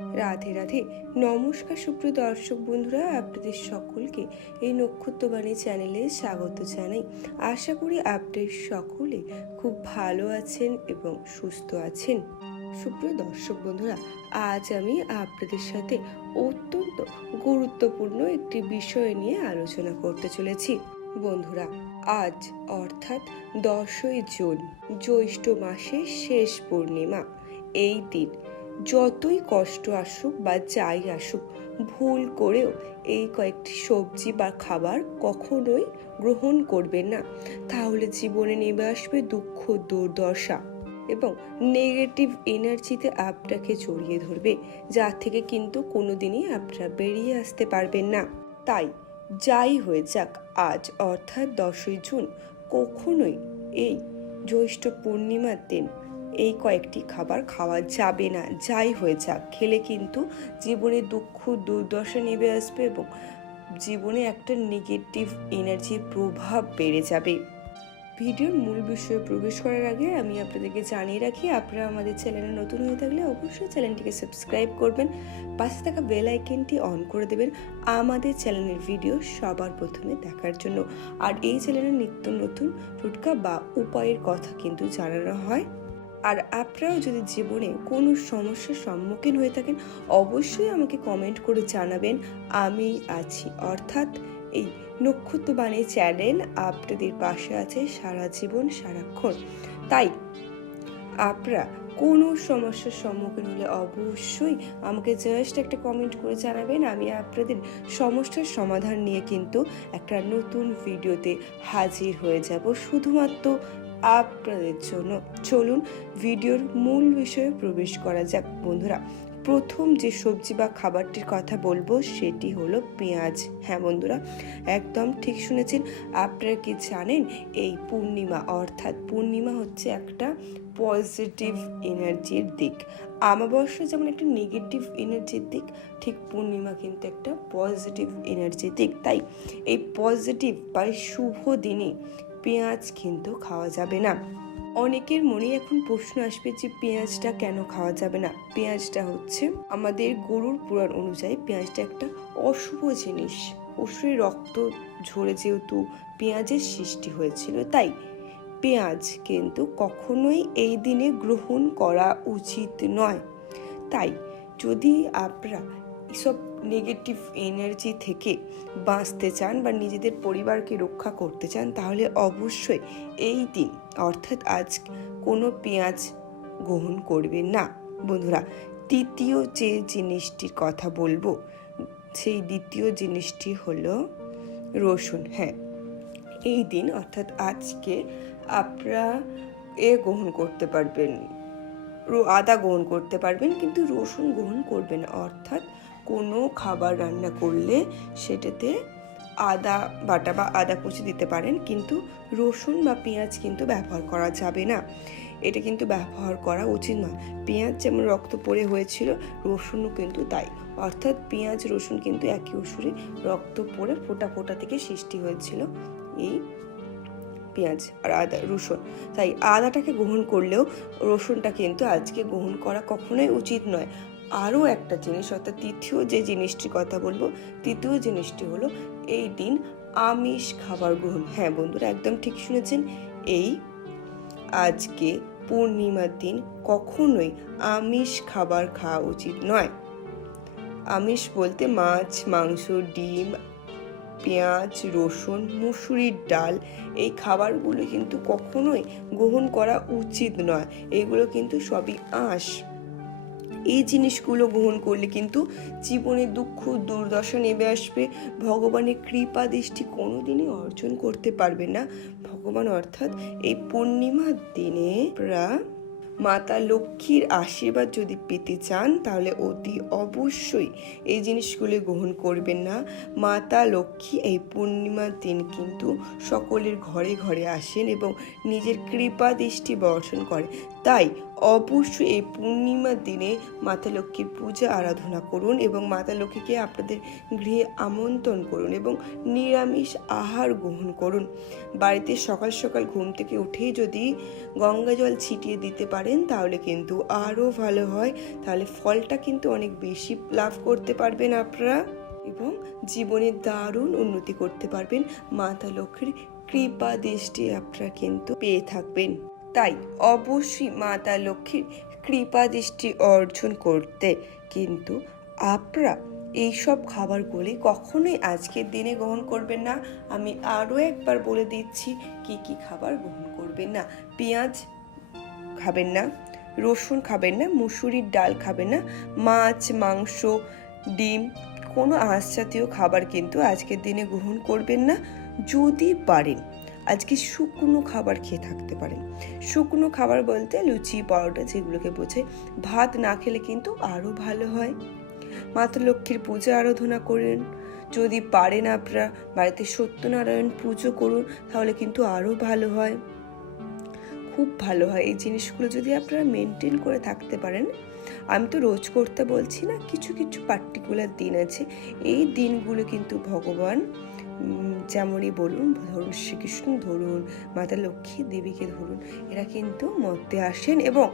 রাধে রাধে। নমস্কার সুপ্রিয় দর্শক বন্ধুরা, আপনাদের সকলকে এই নক্ষত্রবাণী চ্যানেলে স্বাগত জানাই। আশা করি আপনাদের সকলে খুব ভালো আছেন এবং সুস্থ আছেন। সুপ্রিয় দর্শক বন্ধুরা, আজ আমি আপনাদের সাথে অত্যন্ত গুরুত্বপূর্ণ একটি বিষয় নিয়ে আলোচনা করতে চলেছি। বন্ধুরা, আজ অর্থাৎ দশই জুন, জ্যৈষ্ঠ মাসের শেষ পূর্ণিমা। এই দিন যতই কষ্ট আসুক বা যাই আসুক, ভুল করেও এই কয়েকটি সবজি বা খাবার কখনোই গ্রহণ করবেন না। তাহলে জীবনে নেমে আসবে দুঃখ, দুর্দশা এবং নেগেটিভ এনার্জিতে আপনাকে জড়িয়ে ধরবে যা থেকে কিন্তু কোনোদিনই আপনারা বেরিয়ে আসতে পারবেন না। তাই যাই হয়ে যাক আজ, অর্থাৎ দশই জুন, কখনোই এই জ্যৈষ্ঠ পূর্ণিমার দিন কয়েকটি খাবার খাওয়া যাবে না, যাই হয়ে যাক। খেলে কিন্তু জীবনে দুঃখ, দুর্দশা নেমে আসবে এবং জীবনে একটা নেগেটিভ এনার্জির প্রভাব বেড়ে যাবে। ভিডিওর মূল বিষয়ে প্রবেশ করার আগে আমি আপনাদেরকে জানিয়ে রাখি, আপনারা আমাদের চ্যানেলে নতুন হয়ে থাকলে অবশ্যই চ্যানেলটিকে সাবস্ক্রাইব করবেন, পাশে থাকা বেল আইকনটি অন করে দেবেন আমাদের চ্যানেলের ভিডিও সবার প্রথমে দেখার জন্য। আর এই চ্যানেলে নিত্য নতুন টোটকা বা উপায়ের কথা কিন্তু জানানো হয়। আর আপনারাও যদি জীবনে কোনো সমস্যার সম্মুখীন হয়ে থাকেন, অবশ্যই আমাকে কমেন্ট করে জানাবেন। আমি আছি। অর্থাৎ এই নক্ষত্রবাণী চ্যানেল আপনাদের পাশে আছে সারা জীবন, সারাক্ষণ। তাই আপনারা কোনো সমস্যার সম্মুখীন হলে অবশ্যই আমাকে জাস্ট একটা কমেন্ট করে জানাবেন। আমি আপনাদের সমস্যার সমাধান নিয়ে কিন্তু একটা নতুন ভিডিওতে হাজির হয়ে যাব। শুধুমাত্র আপনাদের জন্য চলুন ভিডিওর মূল বিষয়ে প্রবেশ করা যাক, বন্ধুরা। প্রথম যে সবজি বা খাবারটির কথা বলব, সেটি হলো পেঁয়াজ। হ্যাঁ বন্ধুরা, একদম ঠিক শুনেছেন। আপনারা কি জানেন, এই পূর্ণিমা, অর্থাৎ পূর্ণিমা হচ্ছে একটা পজিটিভ এনার্জির দিক। আমাবস্যা যেমন একটা নেগেটিভ এনার্জির দিক, ঠিক পূর্ণিমা কিন্তু একটা পজিটিভ এনার্জির দিক। তাই এই পজিটিভ বা শুভ দিনে পেঁয়াজ কিন্তু খাওয়া যাবে না। অনেকের মনে এখন প্রশ্ন আসবে যে পেঁয়াজটা কেন খাওয়া যাবে না? পেঁয়াজটা হচ্ছে আমাদের গরুর পুরাণ অনুযায়ী পেঁয়াজটা একটা অশুভ জিনিস। অসুরে রক্ত ঝরে যেহেতু পেঁয়াজের সৃষ্টি হয়েছিল, তাই পেঁয়াজ কিন্তু কখনোই এই দিনে গ্রহণ করা উচিত নয়। তাই যদি আপনারা এসব নেগেটিভ এনার্জি থেকে বাঁচতে চান বা নিজেদের পরিবারকে রক্ষা করতে চান, তাহলে অবশ্যই এই দিন, অর্থাৎ আজ কোনো পেঁয়াজ গ্রহণ করবেন না বন্ধুরা, তৃতীয় যে জিনিসটির কথা বলব, সেই দ্বিতীয় জিনিসটি হলো রসুন হ্যাঁ এই দিন, অর্থাৎ আজকে আপনারা এ গ্রহণ করতে পারবেন আদা গ্রহণ করতে পারবেন, কিন্তু রসুন গ্রহণ করবেন। অর্থাৎ কোনো খাবার রান্না করলে সেটাতে আদা বাটা বা আদা কুচি দিতে পারেন, কিন্তু রসুন বা পেঁয়াজ কিন্তু ব্যবহার করা যাবে না। এটা কিন্তু ব্যবহার করা উচিত নয়। পেঁয়াজ যেমন রক্ত পড়ে হয়েছিল, রসুনও কিন্তু তাই। অর্থাৎ পেঁয়াজ, রসুন কিন্তু একই ওষুধে রক্ত পড়ে ফোটা ফোটা থেকে সৃষ্টি হয়েছিল এই পেঁয়াজ আর আদা, রসুন। তাই আদাটাকে গ্রহণ করলেও রসুনটা কিন্তু আজকে গ্রহণ করা কখনোই উচিত নয়। আরও একটা জিনিস, অর্থাৎ তৃতীয় যে জিনিসটির কথা বলব, তৃতীয় জিনিসটি হলো এই দিন আমিষ খাবার গ্রহণ। হ্যাঁ বন্ধুরা, একদম ঠিক শুনেছেন। এই আজকে পূর্ণিমার দিন কখনোই আমিষ খাবার খাওয়া উচিত নয়। আমিষ বলতে মাছ, মাংস, ডিম, পেঁয়াজ, রসুন, মুসুরির ডাল, এই খাবারগুলো কিন্তু কখনোই গ্রহণ করা উচিত নয়। এগুলো কিন্তু সবই আঁশ। এই জিনিসগুলো গ্রহণ করলে কিন্তু জীবনে দুঃখ, দুর্দশা নেমে আসবে। ভগবানের কৃপা, দৃষ্টি কোনোদিনই অর্জন করতে পারবে না। ভগবান অর্থাৎ এই পূর্ণিমার দিনে প্রা মাতা লক্ষ্মীর আশীর্বাদ যদি পেতে চান, তাহলে অতি অবশ্যই এই জিনিসগুলি গ্রহণ করবেন না। মাতা লক্ষ্মী এই পূর্ণিমার দিন কিন্তু সকলের ঘরে ঘরে আসেন এবং নিজের কৃপা, দৃষ্টি বর্ষণ করে তাই অবশ্যই এই পূর্ণিমার দিনে মাতা লক্ষ্মীর পূজা, আরাধনা করুন এবং মাতা লক্ষ্মীকে আপনাদের গৃহে আমন্ত্রণ করুন এবং নিরামিষ আহার গ্রহণ করুন। বাড়িতে সকাল সকাল ঘুম থেকে উঠেই যদি গঙ্গা জল ছিটিয়ে দিতে পারেন, তাহলে কিন্তু আরও ভালো হয়। তাহলে ফলটা কিন্তু অনেক বেশি লাভ করতে পারবেন আপনারা এবং জীবনে দারুণ উন্নতি করতে পারবেন। মাতা লক্ষ্মীর কৃপা দৃষ্টি আপনারা কিন্তু পেয়ে থাকবেন। তাই অবশ্যই মাতা লক্ষ্মীর কৃপা দৃষ্টি অর্জন করতে। কিন্তু আপনারা এইসব খাবারগুলি কখনোই আজকের দিনে গ্রহণ করবেন না। আমি আরও একবার বলে দিচ্ছি, কি কি খাবার গ্রহণ করবেন না? পেঁয়াজ খাবেন না, রসুন খাবেন না, মুসুরির ডাল খাবেন না, মাছ, মাংস, ডিম, কোনো আঁশ জাতীয় খাবার কিন্তু আজকের দিনে গ্রহণ করবেন না। যদি পারেন আজকে শুকনো খাবার খেয়ে থাকতে পারেন শুকনো খাবার বলতে লুচি, পরোটা যেগুলোকে বোঝে ভাত না খেলে কিন্তু আরও ভালো হয়। মাতা লক্ষ্মীর পূজা আরাধনা করেন। যদি পারেন আপনারা বাড়িতে সত্যনারায়ণ পুজো করুন, তাহলে কিন্তু আরও ভালো হয়। খুব ভালো হয়। এই জিনিসগুলো যদি আপনারা মেনটেন করে থাকতে পারেন, আমি তো রোজ করতে বলছি না, কিছু কিছু পার্টিকুলার দিন আছে। এই দিনগুলো কিন্তু ভগবান যেমনই বলুন, ধরুন শ্রীকৃষ্ণ, ধরুন মাতা লক্ষ্মী দেবীকে ধরুন, এরা কিন্তু মধ্যে আসেন এবং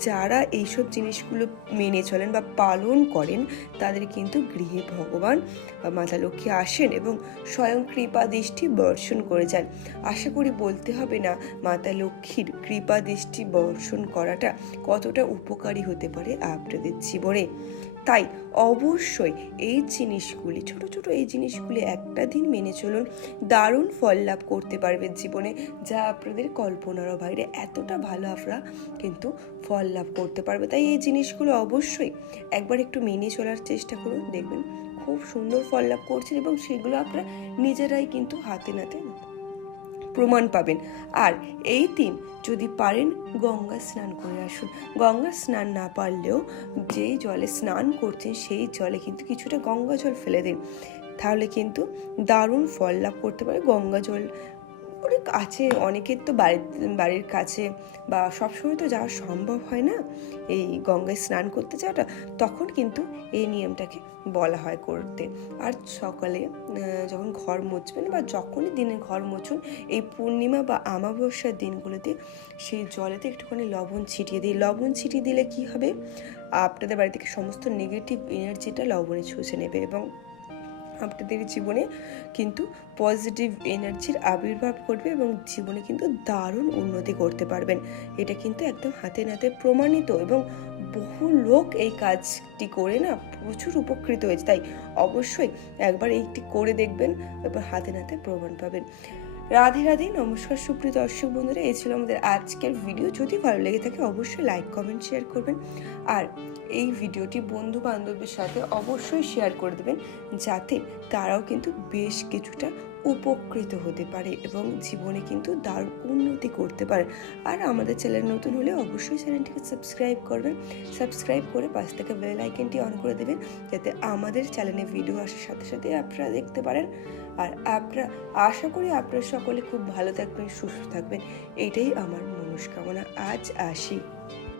যারা এইসব জিনিসগুলো মেনে চলেন বা পালন করেন, তাদের কিন্তু গৃহে ভগবান বা মাতা লক্ষ্মী আসেন এবং স্বয়ং কৃপা দৃষ্টি বর্ষণ করে যান। আশা করি বলতে হবে না, মাতা লক্ষ্মীর কৃপা দৃষ্টি বর্ষণ করাটা কতটা উপকারী হতে পারে আপনাদের জীবনে। তাই অবশ্যই এই জিনিসগুলি, ছোট ছোট এই জিনিসগুলি একটা দিন মেনে চলুন, দারুণ ফল লাভ করতে পারবেন জীবনে, যা আপনাদের কল্পনারও বাইরে এতটা ভালো আপনারা কিন্তু ফল লাভ করতে পারবে। তাই এই জিনিসগুলো অবশ্যই একবার একটু মেনে চলার চেষ্টা করুন, দেখবেন খুব সুন্দর ফল লাভ করছেন এবং সেগুলো আপনারা নিজেরাই কিন্তু হাতে নাতে প্রমাণ পাবেন। আর এই দিন যদি পারেন গঙ্গা স্নান করে আসুন। গঙ্গা স্নান না পারলেও যেই জলে স্নান করছেন সেই জলে কিন্তু কিছুটা গঙ্গা জল ফেলে দিন। তাহলে কিন্তু দারুণ ফল লাভ করতে পারে গঙ্গা জল অনেক আছে অনেকের তো বাড়ির বাড়ির কাছে বা সবসময় তো যাওয়া সম্ভব হয় না এই গঙ্গায় স্নান করতে যাওয়াটা, তখন কিন্তু এই নিয়মটাকে বলা হয় করতে। আর সকালে যখন ঘর মুছবেন বা যখনই দিনে ঘর মুছুন, এই পূর্ণিমা বা আমাবস্যার দিনগুলোতে সেই জলেতে একটুখানি লবণ ছিটিয়ে দিই। লবণ ছিটিয়ে দিলে কি হবে? আপনাদের বাড়ি থেকে সমস্ত নেগেটিভ এনার্জিটা লবণে শুষে নেবে এবং আপনাদের জীবনে কিন্তু পজিটিভ এনার্জির আবির্ভাব করবে এবং জীবনে কিন্তু দারুণ উন্নতি করতে পারবেন। এটা কিন্তু একদম হাতে নাতে প্রমাণিত এবং বহু লোক এই কাজটি করে না প্রচুর উপকৃত হয়েছে। তাই অবশ্যই একবার এইটি করে দেখবেন এবার হাতে নাতে প্রমাণ পাবেন। রাধে রাধে, নমস্কার সুপ্রিয় দর্শক বন্ধুরা, এই ছিল আমাদের আজকের ভিডিও যদি ভালো লেগে থাকে, অবশ্যই লাইক কমেন্ট শেয়ার করবেন। আর এই ভিডিওটি বন্ধু বান্ধবদের সাথে অবশ্যই শেয়ার করে দেবেন, যাতে তারাও কিন্তু বেশ কিছুটা উপকৃত হতে পারে এবং জীবনে কিন্তু দারুণ উন্নতি করতে পারে। আর আমাদের চ্যানেল নতুন হলে অবশ্যই চ্যানেলটিকে সাবস্ক্রাইব করবেন। সাবস্ক্রাইব করে পাশ থেকে বেল আইকনটি অন করে দেবেন যাতে আমাদের চ্যানেলে ভিডিও আসার সাথে সাথে আপনারা দেখতে পারেন। আর আপনারা আশা করি আপনারা সকলে খুব ভালো থাকবেন, সুস্থ থাকবেন। এটাই আমার মনস্কামনা। আজ আসি।